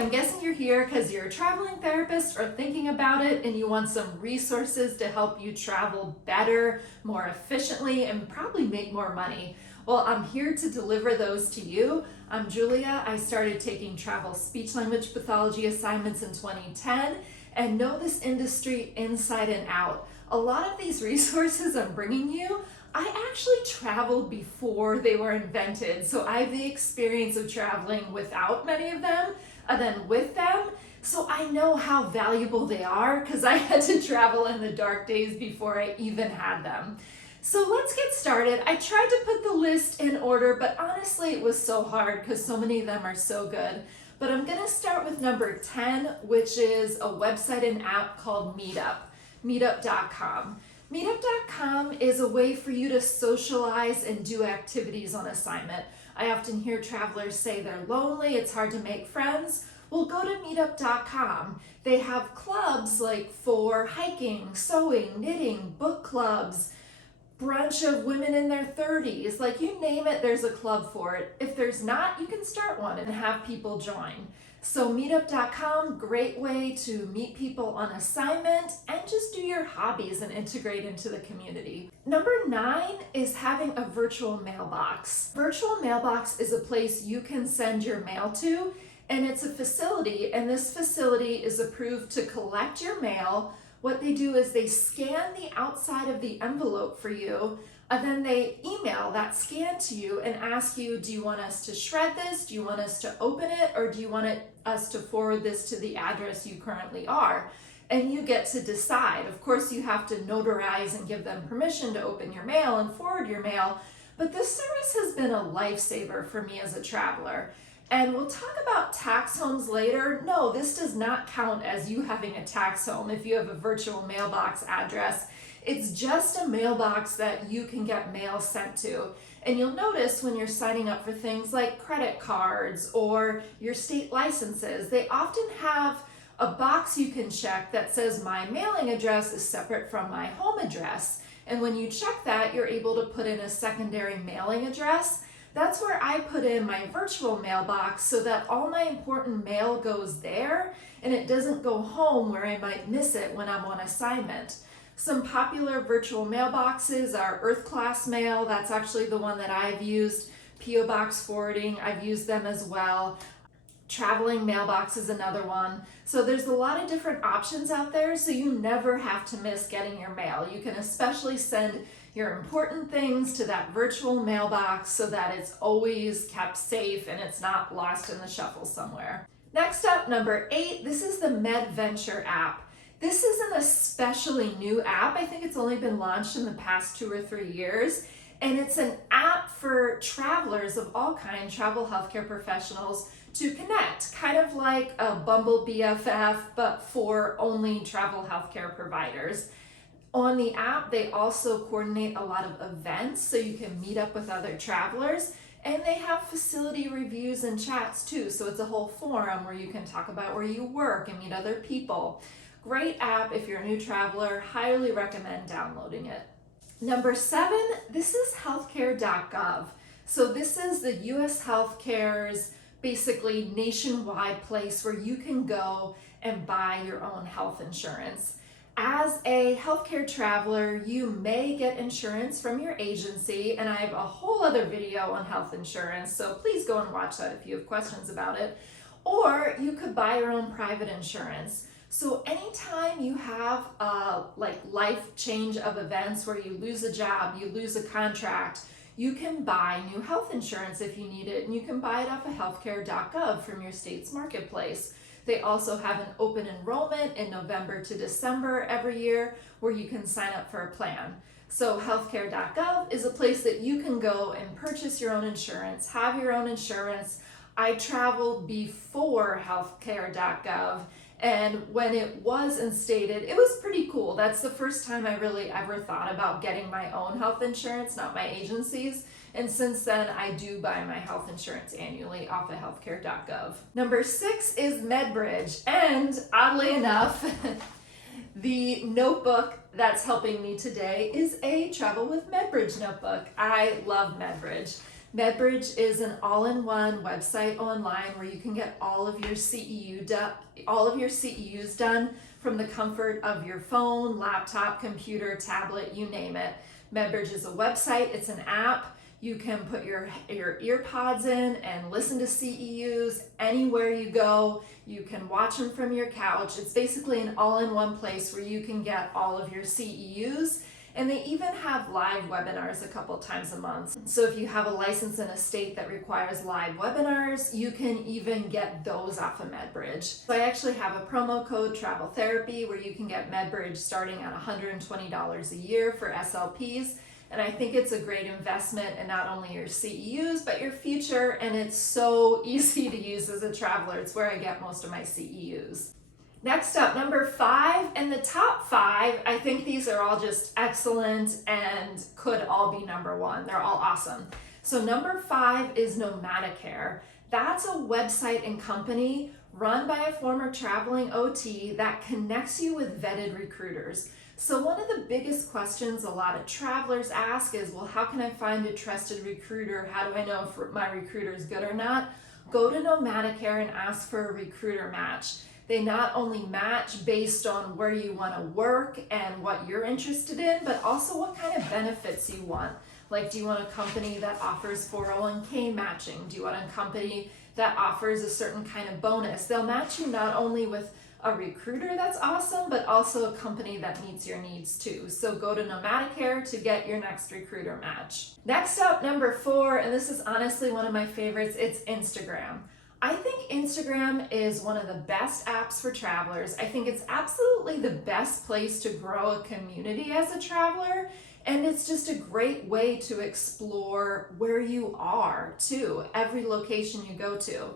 I'm guessing you're here because you're a traveling therapist or thinking about it and you want some resources to help you travel better, more efficiently, and probably make more money. Well, I'm here to deliver those to you. I'm Julia. I started taking travel speech language pathology assignments in 2010 and know this industry inside and out. A lot of these resources I'm bringing you, I actually traveled before they were invented. So I have the experience of traveling without many of them and then with them. So I know how valuable they are because I had to travel in the dark days before I even had them. So let's get started. I tried to put the list in order, but honestly it was so hard because so many of them are so good. But I'm gonna start with number 10, which is a website and app called Meetup.com. Meetup.com is a way for you to socialize and do activities on assignment. I often hear travelers say they're lonely, it's hard to make friends. Well, go to Meetup.com. They have clubs like for hiking, sewing, knitting, book clubs, brunch of women in their 30s, like you name it, there's a club for it. If there's not, you can start one and have people join. So Meetup.com, great way to meet people on assignment and just do your hobbies and integrate into the community. Number 9 is having a virtual mailbox. Virtual mailbox is a place you can send your mail to, and it's a facility, and this facility is approved to collect your mail. What they do is they scan the outside of the envelope for you, and then they email that scan to you and ask you, do you want us to shred this? Do you want us to open it? Or do you want us to forward this to the address you currently are? And you get to decide. Of course, you have to notarize and give them permission to open your mail and forward your mail, but this service has been a lifesaver for me as a traveler. And we'll talk about tax homes later. No, this does not count as you having a tax home if you have a virtual mailbox address. It's just a mailbox that you can get mail sent to. And you'll notice when you're signing up for things like credit cards or your state licenses, they often have a box you can check that says my mailing address is separate from my home address. And when you check that, you're able to put in a secondary mailing address. That's where I put in my virtual mailbox so that all my important mail goes there and it doesn't go home where I might miss it when I'm on assignment. Some popular virtual mailboxes are Earth Class Mail. That's actually the one that I've used. P.O. Box Forwarding, I've used them as well. Traveling Mailbox is another one. So there's a lot of different options out there, so you never have to miss getting your mail. You can especially send your important things to that virtual mailbox so that it's always kept safe and it's not lost in the shuffle somewhere. Next up, number 8, this is the MedVenture App. This is an especially new app. I think it's only been launched in the past 2 or 3 years. And it's an app for travelers of all kinds, travel healthcare professionals, to connect, kind of like a Bumble BFF, but for only travel healthcare providers. On the app, they also coordinate a lot of events so you can meet up with other travelers. And they have facility reviews and chats too. So it's a whole forum where you can talk about where you work and meet other people. Great app if you're a new traveler, highly recommend downloading it. Number 7, this is Healthcare.gov. So this is the US Healthcare's basically nationwide place where you can go and buy your own health insurance. As a healthcare traveler, you may get insurance from your agency, and I have a whole other video on health insurance, so please go and watch that if you have questions about it. Or you could buy your own private insurance. So anytime you have a life change of events where you lose a job, you lose a contract, you can buy new health insurance if you need it, and you can buy it off of Healthcare.gov from your state's marketplace. They also have an open enrollment in November to December every year where you can sign up for a plan. So Healthcare.gov is a place that you can go and purchase your own insurance, have your own insurance. I traveled before Healthcare.gov, and when it was instated, it was pretty cool. That's the first time I really ever thought about getting my own health insurance, not my agency's. And since then, I do buy my health insurance annually off of Healthcare.gov. Number 6 is MedBridge. And oddly enough, the notebook that's helping me today is a Travel with MedBridge notebook. I love MedBridge. MedBridge is an all-in-one website online where you can get all of your CEUs done from the comfort of your phone, laptop, computer, tablet, you name it. MedBridge is a website, it's an app. You can put your ear pods in and listen to CEUs anywhere you go. You can watch them from your couch. It's basically an all-in-one place where you can get all of your CEUs. And they even have live webinars a couple times a month. So if you have a license in a state that requires live webinars, you can even get those off of MedBridge. So I actually have a promo code Travel Therapy where you can get MedBridge starting at $120 a year for SLPs. And I think it's a great investment in not only your CEUs, but your future. And it's so easy to use as a traveler. It's where I get most of my CEUs. Next up, number 5, and the top 5, I think these are all just excellent and could all be number 1. They're all awesome. So number 5 is Nomadicare. That's a website and company run by a former traveling OT that connects you with vetted recruiters. So one of the biggest questions a lot of travelers ask is, well, how can I find a trusted recruiter? How do I know if my recruiter is good or not? Go to Nomadicare and ask for a recruiter match. They not only match based on where you want to work and what you're interested in, but also what kind of benefits you want. Like, do you want a company that offers 401k matching? Do you want a company that offers a certain kind of bonus? They'll match you not only with a recruiter that's awesome, but also a company that meets your needs too. So go to Nomadicare to get your next recruiter match. Next up, number 4, and this is honestly one of my favorites, it's Instagram. I think Instagram is one of the best apps for travelers. I think it's absolutely the best place to grow a community as a traveler, and it's just a great way to explore where you are too, every location you go to.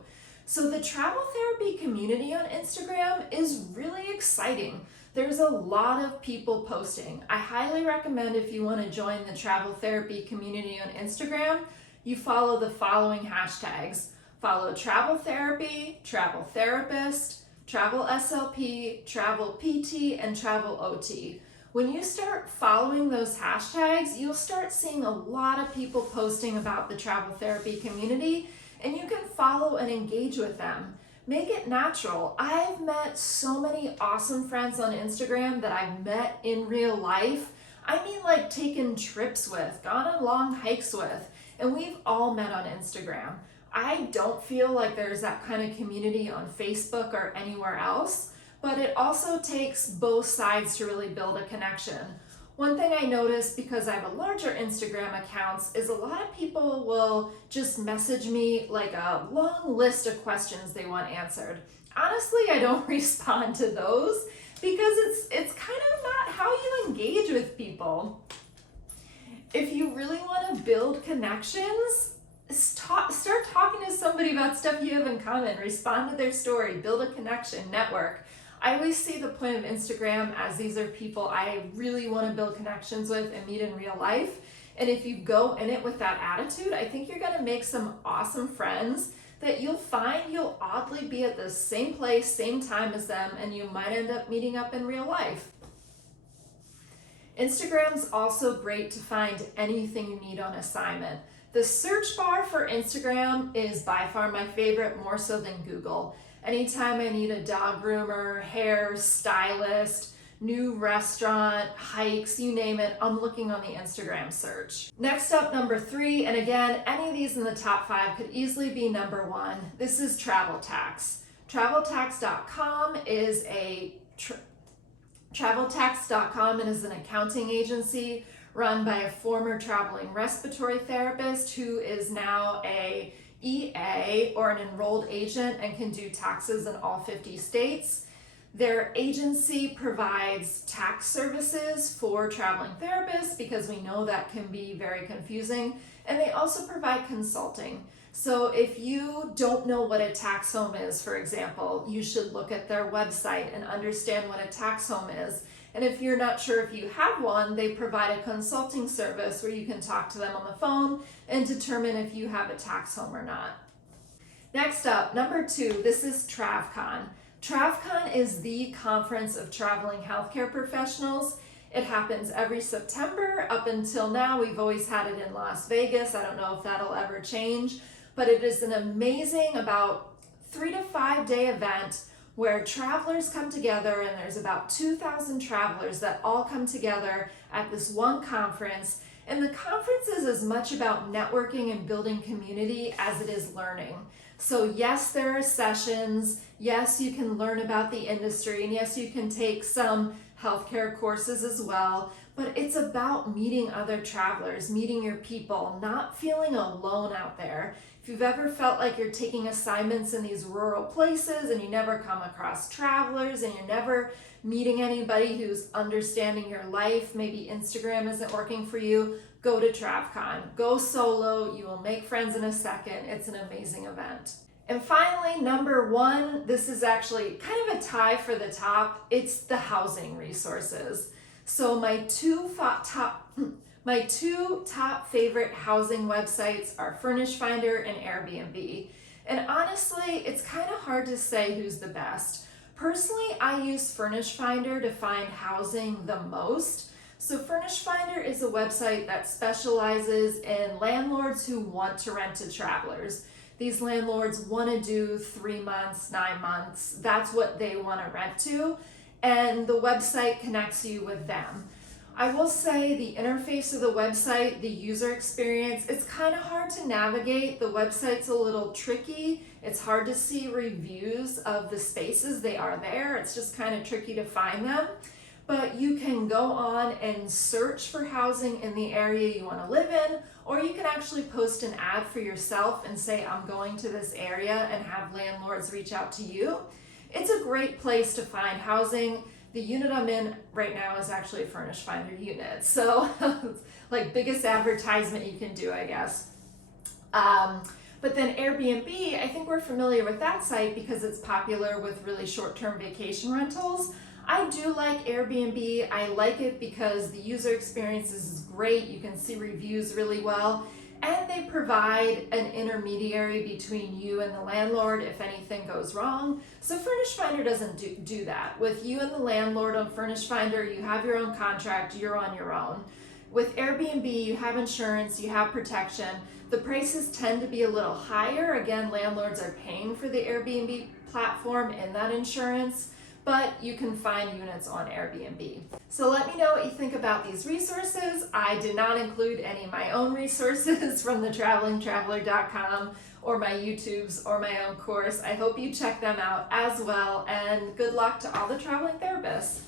So the travel therapy community on Instagram is really exciting. There's a lot of people posting. I highly recommend, if you want to join the travel therapy community on Instagram, you follow the following hashtags. Follow travel therapy, travel therapist, travel SLP, travel PT, and travel OT. When you start following those hashtags, you'll start seeing a lot of people posting about the travel therapy community, and you can follow and engage with them. Make it natural. I've met so many awesome friends on Instagram that I've met in real life. I mean, like taken trips with, gone on long hikes with, and we've all met on Instagram. I don't feel like there's that kind of community on Facebook or anywhere else, but it also takes both sides to really build a connection. One thing I noticed, because I have a larger Instagram accounts, is a lot of people will just message me like a long list of questions they want answered. Honestly, I don't respond to those because it's kind of not how you engage with people. If you really want to build connections, start talking to somebody about stuff you have in common, respond to their story, build a connection, network. I always see the point of Instagram as these are people I really want to build connections with and meet in real life. And if you go in it with that attitude, I think you're going to make some awesome friends that you'll find you'll oddly be at the same place, same time as them, and you might end up meeting up in real life. Instagram's also great to find anything you need on assignment. The search bar for Instagram is by far my favorite, more so than Google. Anytime I need a dog groomer, hair stylist, new restaurant, hikes, you name it, I'm looking on the Instagram search. Next up, number 3, and again, any of these in the top 5 could easily be number 1. This is TravelTax. TravelTax.com is TravelTax.com is an accounting agency run by a former traveling respiratory therapist who is now a EA or an enrolled agent and can do taxes in all 50 states. Their agency provides tax services for traveling therapists because we know that can be very confusing, and they also provide consulting. So if you don't know what a tax home is, for example, you should look at their website and understand what a tax home is. And if you're not sure if you have one, they provide a consulting service where you can talk to them on the phone and determine if you have a tax home or not. Next up, number 2, this is TravCon. TravCon is the conference of traveling healthcare professionals. It happens every September. Up until now, we've always had it in Las Vegas. I don't know if that'll ever change, but it is an amazing about 3 to 5 day event where travelers come together, and there's about 2,000 travelers that all come together at this one conference. And the conference is as much about networking and building community as it is learning. So yes, there are sessions. Yes, you can learn about the industry, and yes, you can take some healthcare courses as well. But it's about meeting other travelers, meeting your people, not feeling alone out there. If you've ever felt like you're taking assignments in these rural places and you never come across travelers and you're never meeting anybody who's understanding your life, maybe Instagram isn't working for you, go to TravCon. Go solo. You will make friends in a second. It's an amazing event. And finally, number 1, this is actually kind of a tie for the top. It's the housing resources. So my two top favorite housing websites are Furnished and Airbnb. And honestly, it's kind of hard to say who's the best. Personally, I use Furnished to find housing the most. So Furnished is a website that specializes in landlords who want to rent to travelers. These landlords want to do 3 months, 9 months. That's what they want to rent to. And the website connects you with them. I will say the interface of the website, the user experience, it's kind of hard to navigate. The website's a little tricky. It's hard to see reviews of the spaces. They are there. It's just kind of tricky to find them. But you can go on and search for housing in the area you want to live in, or you can actually post an ad for yourself and say, I'm going to this area, and have landlords reach out to you. It's a great place to find housing. The unit I'm in right now is actually a Furnished unit. So like biggest advertisement you can do, I guess. But then Airbnb, I think we're familiar with that site because it's popular with really short-term vacation rentals. I do like Airbnb. I like it because the user experience is great. You can see reviews really well. And they provide an intermediary between you and the landlord if anything goes wrong. So Furnished doesn't do that. With you and the landlord on Furnished you have your own contract, you're on your own. With Airbnb, you have insurance, you have protection. The prices tend to be a little higher. Again, landlords are paying for the Airbnb platform and that insurance, but you can find units on Airbnb. So let me know what you think about these resources. I did not include any of my own resources from the TravelingTraveler.com or my YouTubes or my own course. I hope you check them out as well, and good luck to all the traveling therapists.